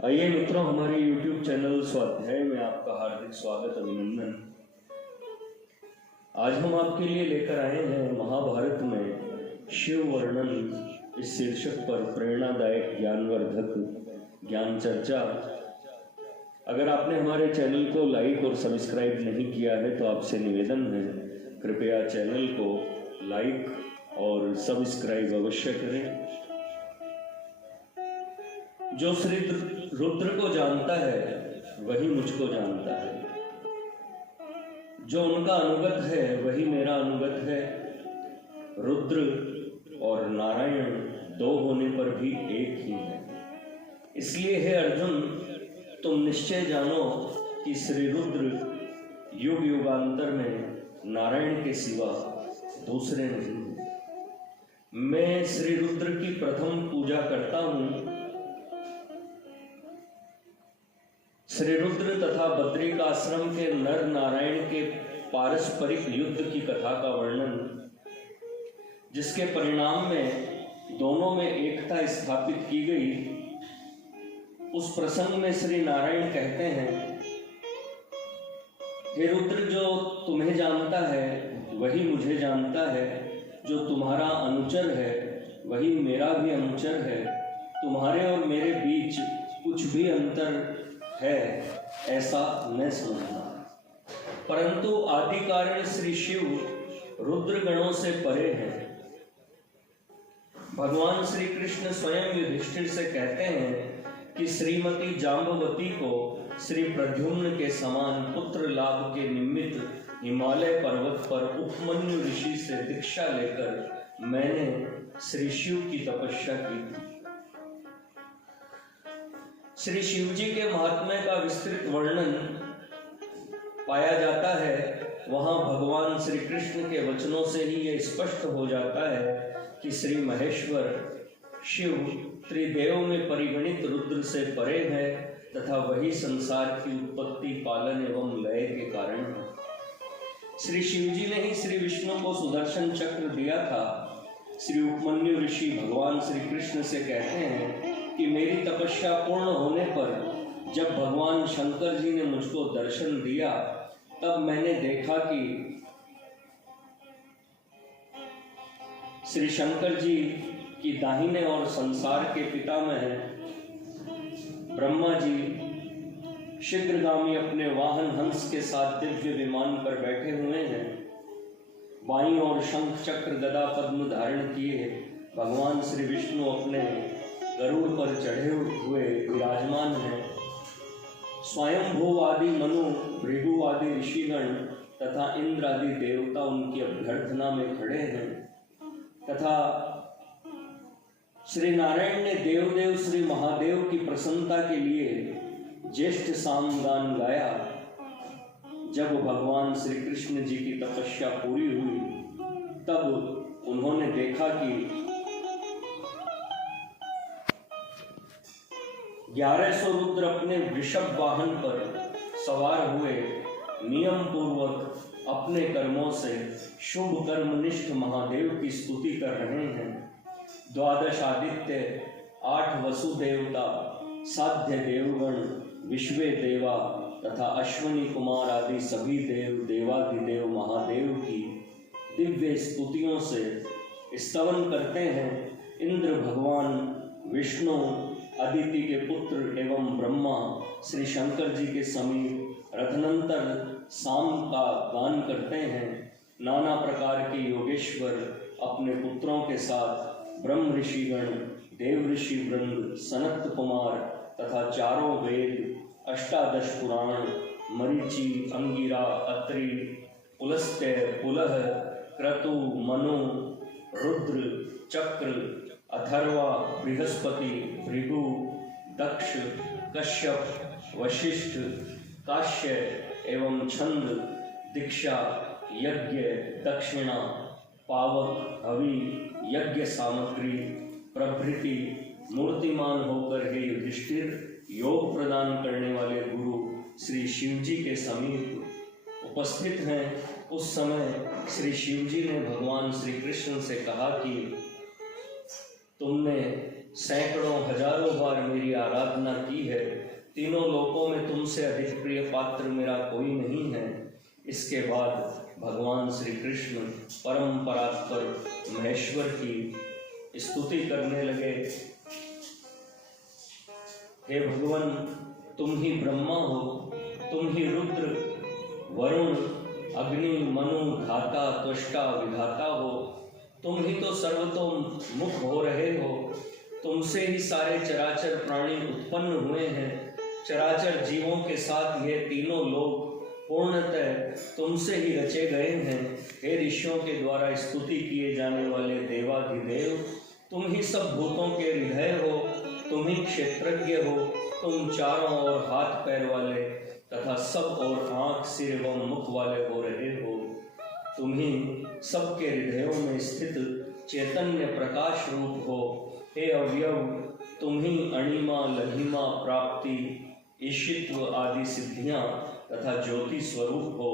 आइए मित्रों, हमारे YouTube चैनल स्वाध्याय में आपका हार्दिक स्वागत अभिनंदन। आज हम आपके लिए लेकर आए हैं महाभारत में शिव वर्णन इस शीर्षक पर प्रेरणादायक ज्ञानवर्धक ज्ञान चर्चा। अगर आपने हमारे चैनल को लाइक और सब्सक्राइब नहीं किया है तो आपसे निवेदन है, कृपया चैनल को लाइक और सब्सक्राइब अवश्य करें। जो श्री रुद्र को जानता है वही मुझको जानता है, जो उनका अनुगत है वही मेरा अनुगत है। रुद्र और नारायण दो होने पर भी एक ही है। इसलिए हे अर्जुन, तुम निश्चय जानो कि श्री रुद्र युग युगांतर में नारायण के सिवा दूसरे नहीं हैं। मैं श्री रुद्र की प्रथम पूजा करता हूँ। श्री रुद्र तथा बद्रिकाश्रम के नर नारायण के पारस्परिक युद्ध की कथा का वर्णन, जिसके परिणाम में दोनों में एकता स्थापित की गई, उस प्रसंग में श्री नारायण कहते हैं, हे रुद्र, जो तुम्हें जानता है वही मुझे जानता है, जो तुम्हारा अनुचर है वही मेरा भी अनुचर है। तुम्हारे और मेरे बीच कुछ भी अंतर है ऐसा न समझना, परंतु आदि कारण श्री शिव रुद्र गणों से परे हैं। भगवान श्री कृष्ण स्वयं युधिष्ठिर से कहते हैं कि श्रीमती जाम्बवती को श्री प्रद्युम्न के समान पुत्र लाभ के निमित्त हिमालय पर्वत पर उपमन्यु ऋषि से दीक्षा लेकर मैंने श्री शिव की तपस्या की थी। श्री शिव जी के महात्म्य का विस्तृत वर्णन पाया जाता है। वहां भगवान श्री कृष्ण के वचनों से ही यह स्पष्ट हो जाता है कि श्री महेश्वर शिव त्रिदेव में परिगणित रुद्र से परे है तथा वही संसार की उत्पत्ति, पालन एवं लय के कारण है। श्री शिव जी ने ही श्री विष्णु को सुदर्शन चक्र दिया था। श्री उपमन्यु ऋषि भगवान श्री कृष्ण से कहते हैं कि मेरी तपस्या पूर्ण होने पर जब भगवान शंकर जी ने मुझको दर्शन दिया, तब मैंने देखा कि श्री शंकर जी की दाहिने और संसार के पितामह ब्रह्मा जी शीघ्रगामी अपने वाहन हंस के साथ दिव्य विमान पर बैठे हुए हैं। बाईं ओर शंख चक्र गदा पद्म धारण किए भगवान श्री विष्णु अपने गरुड़ पर चढ़े हुए विराजमान हैं। स्वयंभू आदि मनु, भृगु आदि ऋषिगण तथा इंद्र आदि देवता उनकी अभ्यर्थना में खड़े हैं तथा श्री नारायण ने देवदेव श्री महादेव की प्रसन्नता के लिए ज्येष्ठ सामगान गाया। जब भगवान श्री कृष्ण जी की तपस्या पूरी हुई, तब उन्होंने देखा कि 1100 रुद्र अपने वृषभ वाहन पर सवार हुए नियम पूर्वक अपने कर्मों से शुभ कर्मनिष्ठ महादेव की स्तुति कर रहे हैं। 12 आदित्य, 8 वसु देवता, साध्य देवगण, विश्वे देवा तथा अश्वनी कुमार आदि सभी देव देवाधिदेव महादेव की दिव्य स्तुतियों से स्तवन करते हैं। इंद्र भगवान विष्णु अदिति के पुत्र एवं ब्रह्मा श्री शंकर जी के समीप रथनंतर साम का गान करते हैं। नाना प्रकार के योगेश्वर अपने पुत्रों के साथ ब्रह्म ऋषिगण, देव ऋषि वृंद, सनत कुमार तथा चारों वेद, अष्टादश पुराण, मरीचि, अंगिरा, अत्रि, पुलस्त्य, पुलह, क्रतु, मनु, रुद्र, चक्र, अथर्वा, बृहस्पति, भृगु, दक्ष, कश्यप, वशिष्ठ, काश्य एवं छंद, दीक्षा, यज्ञ, दक्षिणा, पावक, हवि, यज्ञ सामग्री प्रभृति मूर्तिमान होकर हे युधिष्ठिर योग प्रदान करने वाले गुरु श्री शिव जी के समीप उपस्थित हैं। उस समय श्री शिव जी ने भगवान श्री कृष्ण से कहा कि तुमने सैकड़ों हजारों बार मेरी आराधना की है। तीनों लोकों में तुमसे अधिक प्रिय पात्र मेरा कोई नहीं है। इसके बाद भगवान श्री कृष्ण परम परात्पर महेश्वर की स्तुति करने लगे। हे भगवान, तुम ही ब्रह्मा हो, तुम ही रुद्र, वरुण, अग्नि, मनु, धाता, त्वष्टा, विधाता हो। तुम ही तो सर्वतोमुख हो रहे हो। तुमसे ही सारे चराचर प्राणी उत्पन्न हुए हैं। चराचर जीवों के साथ ये तीनों लोक पूर्णतः तुमसे ही रचे गए हैं। हे ऋषियों के द्वारा स्तुति किए जाने वाले देवाधिदेव, तुम ही सब भूतों के हृदय हो, तुम ही क्षेत्रज्ञ हो। तुम चारों ओर हाथ पैर वाले तथा सब और आंख, सिर एवं मुख वाले हो रहे हो। तुम ही सबके हृदयों में स्थित चैतन्य प्रकाश रूप हो। हे अवयव, तुम ही अणिमा, लघिमा, प्राप्ति, ईशित्व आदि सिद्धियां तथा ज्योति स्वरूप हो।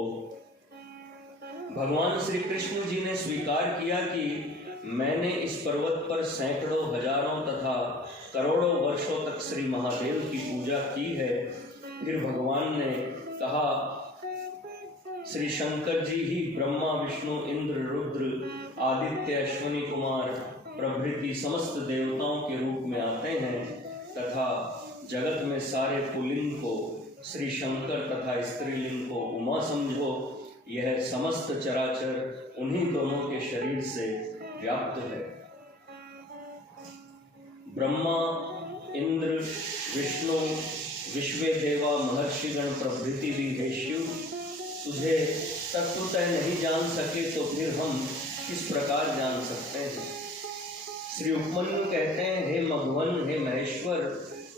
भगवान श्री कृष्ण जी ने स्वीकार किया कि मैंने इस पर्वत पर सैकड़ों, हजारों तथा करोड़ों वर्षों तक श्री महादेव की पूजा की है। फिर भगवान ने कहा, श्री शंकर जी ही ब्रह्मा, विष्णु, इंद्र, रुद्र, आदित्य, अश्विनी कुमार प्रभृति समस्त देवताओं के रूप में आते हैं तथा जगत में सारे पुल्लिंग को श्री शंकर तथा स्त्रीलिंग को उमा समझो। यह समस्त चराचर उन्हीं दोनों के शरीर से व्याप्त है। ब्रह्मा, इंद्र, विष्णु, विश्वे देवा, महर्षिगण प्रभृति भी हे शिव, तुझे तत्वतः नहीं जान सके तो फिर हम किस प्रकार जान सकते हैं। श्री उपमन्यु कहते हैं, हे मघवन, हे महेश्वर,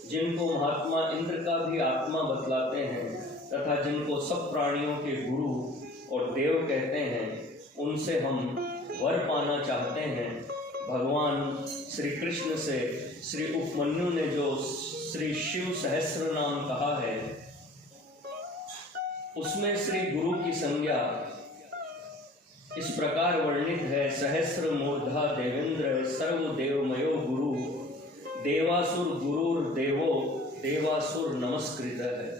जिनको महात्मा इंद्र का भी आत्मा बतलाते हैं तथा जिनको सब प्राणियों के गुरु और देव कहते हैं, उनसे हम वर पाना चाहते हैं। भगवान श्री कृष्ण से श्री उपमन्यु ने जो श्री शिव सहस्र नाम कहा है, उसमें श्री गुरु की संज्ञा इस प्रकार वर्णित है। सहस्र मूर्धा देवेंद्र सर्वदेवमयो गुरु, देवासुर गुरुर्देवो देवासुर नमस्कृत है।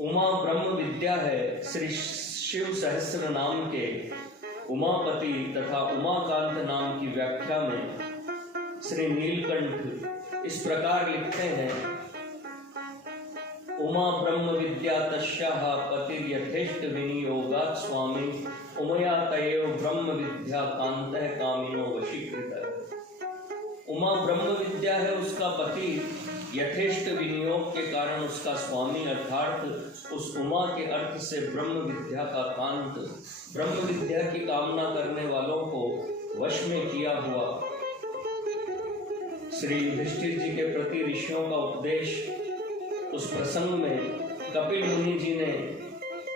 उमा ब्रह्म विद्या है। श्री शिव सहस्र नाम के उमापति तथा उमाकांत नाम की व्याख्या में श्री नीलकंठ इस प्रकार लिखते हैं, उमा ब्रह्म विद्या तस्याः पतिर्यथेष्ट विनियोगात् स्वामी, उमया तयेव ब्रह्म विद्या कांतः कामिनो वशीकृतः। उमा ब्रह्म विद्या है, उसका पति यथेष्ट विनियोग के कारण उसका स्वामी, अर्थात उस उमा के अर्थ से ब्रह्म विद्या का कांत, ब्रह्म विद्या की कामना करने वालों को वश में किया हुआ। श्री युधिष्ठिर जी के प्रति ऋषियों का उपदेश, उस प्रसंग में कपिल मुनि जी ने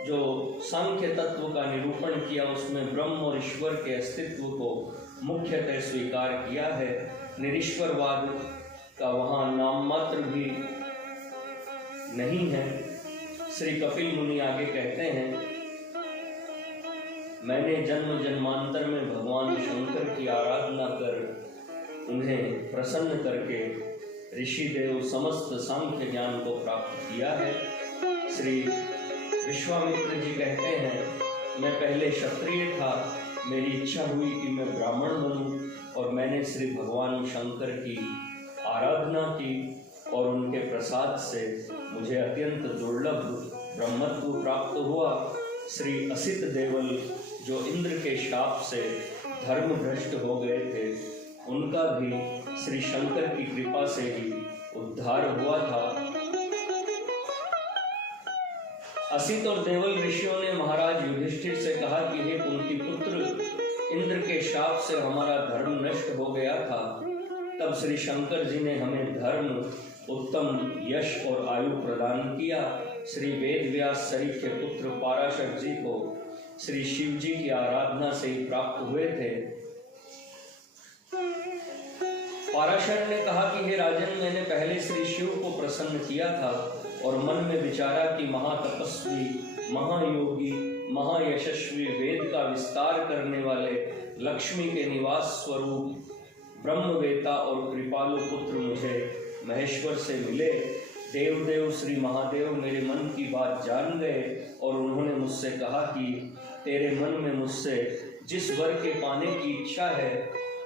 जो सांख्य तत्व का निरूपण किया, उसमें ब्रह्म और ईश्वर के अस्तित्व को मुख्यतः स्वीकार किया है। निरीश्वरवाद का वहाँ नाम मात्र भी नहीं है। श्री कपिल मुनि आगे कहते हैं, मैंने जन्म जन्मांतर में भगवान शंकर की आराधना कर उन्हें प्रसन्न करके ऋषि देव समस्त सांख्य ज्ञान को प्राप्त किया है। श्री विश्वामित्र जी कहते हैं, मैं पहले क्षत्रिय था, मेरी इच्छा हुई कि मैं ब्राह्मण बनूं और मैंने श्री भगवान शंकर की आराधना की और उनके प्रसाद से मुझे अत्यंत दुर्लभ ब्रह्मत्व प्राप्त हुआ। श्री असित देवल जो इंद्र के शाप से धर्म भ्रष्ट हो गए थे, उनका भी श्री शंकर की कृपा से ही उद्धार हुआ था। असित और देवल ऋषियों ने महाराज युधिष्ठिर से कहा कि हे कुंती पुत्र, इंद्र के शाप से हमारा धर्म नष्ट हो गया था। तब श्री शंकर जी ने हमें धर्म, उत्तम यश और आयु प्रदान किया। श्री वेद व्यास सरी के पुत्र पाराशर जी को श्री शिव जी की आराधना से ही प्राप्त हुए थे। पाराशर ने कहा कि हे राजन, मैंने पहले श्री शिव को प्रसन्न किया था और मन में विचारा कि महातपस्वी, महायोगी, महायशस्वी, वेद का विस्तार करने वाले, लक्ष्मी के निवास स्वरूप ब्रह्मवेता और कृपालु पुत्र मुझे महेश्वर से मिले। देवदेव श्री महादेव मेरे मन की बात जान गए और उन्होंने मुझसे कहा कि तेरे मन में मुझसे जिस वर के पाने की इच्छा है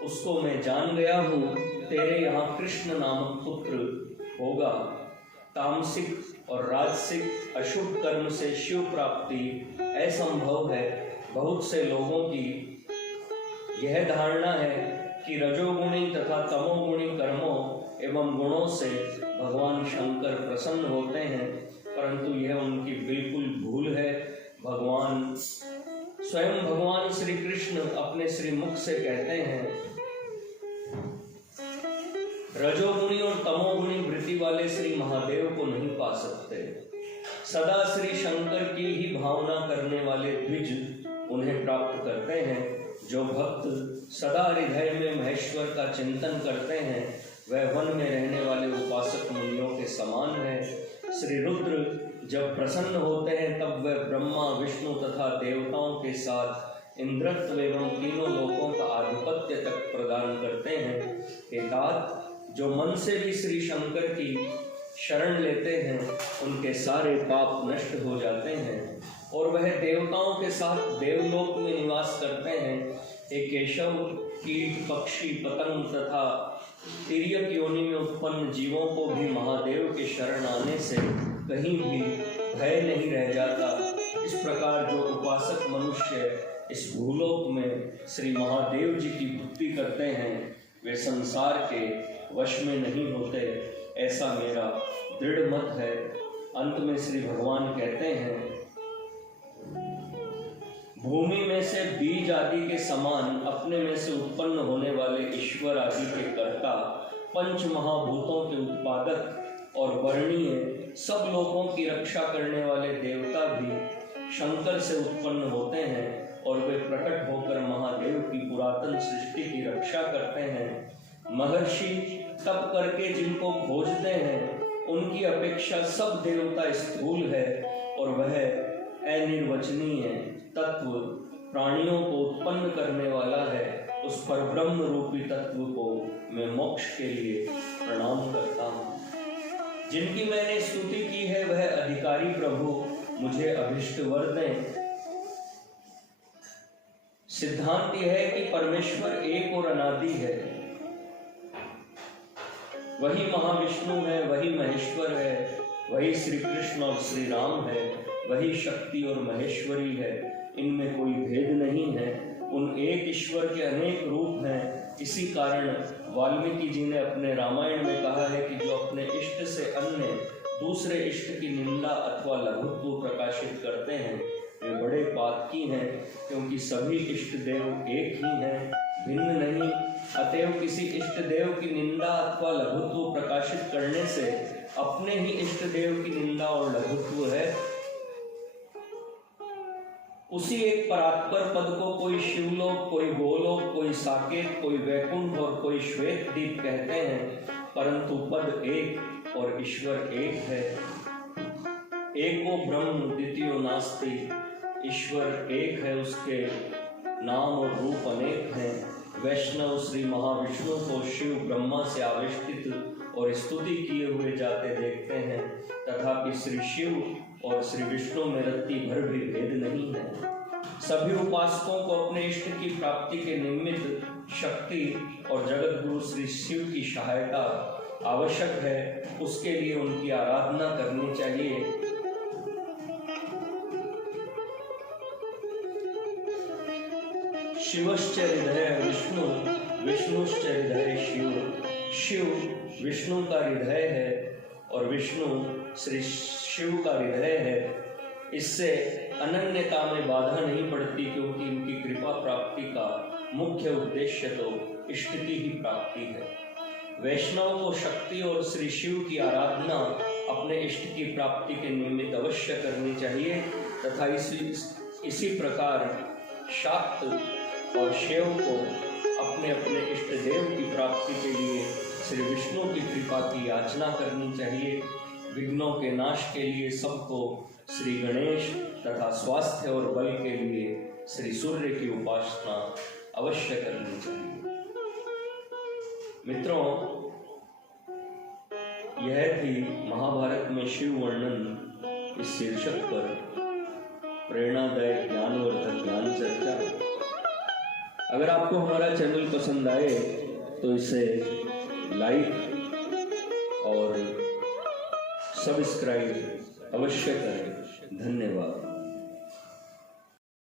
उसको मैं जान गया हूँ। तेरे यहाँ कृष्ण नामक पुत्र होगा। तामसिक और राजसिक अशुभ कर्म से शिव प्राप्ति असंभव है। बहुत से लोगों की यह धारणा है कि रजोगुणी तथा तमोगुणी कर्मों एवं गुणों से भगवान शंकर प्रसन्न होते हैं, परंतु यह उनकी बिल्कुल भूल है। स्वयं भगवान श्री कृष्ण अपने श्री मुख से कहते हैं, रजोगुणी और तमोगुणी वृत्ति वाले श्री महादेव को नहीं पा सकते। सदा श्री शंकर की ही भावना करने वाले द्विज उन्हें प्राप्त करते हैं। जो भक्त सदा हृदय में महेश्वर का चिंतन करते हैं वह वन में रहने वाले उपासक मुनियों के समान है। श्री रुद्र जब प्रसन्न होते हैं तब वह ब्रह्मा विष्णु तथा देवताओं के साथ इंद्रत्व एवं तीनों लोकों का आधिपत्य तक प्रदान करते हैं। हे तात, जो मन से भी श्री शंकर की शरण लेते हैं उनके सारे पाप नष्ट हो जाते हैं और वह देवताओं के साथ देवलोक में निवास करते हैं। हे केशव, कीट पक्षी पतंग तथा तिर्यक योनि में उत्पन्न जीवों को भी महादेव के शरण आने से कहीं भी भय नहीं रह जाता। इस प्रकार जो उपासक मनुष्य इस भूलोक में श्री महादेव जी की भक्ति करते हैं वे संसार के वश में नहीं होते, ऐसा मेरा दृढ़ मत है। अंत में श्री भगवान कहते हैं, भूमि में से बीज आदि के समान अपने में से उत्पन्न होने वाले ईश्वर आदि के कर्ता, पंच महाभूतों के उत्पादक और वर्णीय सब लोगों की रक्षा करने वाले देवता भी शंकर से उत्पन्न होते हैं और वे प्रकट होकर महादेव की पुरातन सृष्टि की रक्षा करते हैं। महर्षि तप करके जिनको खोजते हैं उनकी अपेक्षा सब देवता स्थूल है और वह अनिर्वचनीय तत्व प्राणियों को उत्पन्न करने वाला है। उस पर ब्रह्म रूपी तत्व को मैं मोक्ष के लिए प्रणाम करता हूँ। जिनकी मैंने स्तुति की है वह अधिकारी प्रभु मुझे अभिष्ट वर दें। सिद्धांत यह है कि परमेश्वर एक और अनादि है, वही महाविष्णु है, वही महेश्वर है, वही श्री कृष्ण और श्री राम है, वही शक्ति और महेश्वरी है। इनमें कोई भेद नहीं है। उन एक ईश्वर के अनेक रूप हैं। इसी कारण वाल्मीकि जी ने अपने रामायण में कहा है कि जो अपने इष्ट से अन्य दूसरे इष्ट की निंदा अथवा लघुत्व प्रकाशित करते हैं वे बड़े पातकी हैं, क्योंकि सभी इष्ट देव एक ही हैं, भिन्न नहीं। अतएव किसी इष्ट देव की निंदा अथवा लघुत्व प्रकाशित करने से अपने ही इष्ट देव की निंदा और लघुत्व है। उसी एक परात्पर पद को कोई शिवलोक, कोई गोलोक, कोई साकेत, कोई वैकुंठ और कोई श्वेत द्वीप कहते हैं, परंतु पद एक और ईश्वर एक है। एको ब्रह्म द्वितीयो नास्ति, ईश्वर एक है, उसके नाम और रूप अनेक हैं। वैष्णव श्री महाविष्णु को शिव ब्रह्मा से आविष्कृत और स्तुति किए हुए जाते देखते हैं, तथापि श्री शिव और श्री विष्णु में रत्ती भर भी भेद नहीं है। सभी उपासकों को अपने इष्ट की प्राप्ति के निमित्त शक्ति और जगत गुरु श्री शिव की सहायता आवश्यक है। उसके लिए उनकी आराधना करनी चाहिए। शिवश्च हृदय विष्णु, विष्णुश्च हृदय शिव। शिव विष्णु का हृदय है और विष्णु श्री शिव का हृदय है। इससे अनन्यता में बाधा नहीं पड़ती, क्योंकि इनकी कृपा प्राप्ति का मुख्य उद्देश्य तो इष्ट की ही प्राप्ति है। वैष्णव को शक्ति और श्री शिव की आराधना अपने इष्ट की प्राप्ति के निमित्त अवश्य करनी चाहिए, तथा इसी प्रकार शाक्त और शिव को अपने अपने इष्ट देव की प्राप्ति के लिए श्री विष्णु की कृपा की याचना करनी चाहिए। विघ्नों के नाश के लिए सबको श्री गणेश तथा स्वास्थ्य और बल के लिए श्री सूर्य की उपासना अवश्य करनी चाहिए। मित्रों, यह थी महाभारत में शिव वर्णन इस शीर्षक पर प्रेरणादायक ज्ञानवर्धक ज्ञान चर्चा। अगर आपको हमारा चैनल पसंद आए तो इसे लाइक और सब्सक्राइब अवश्य करें। धन्यवाद।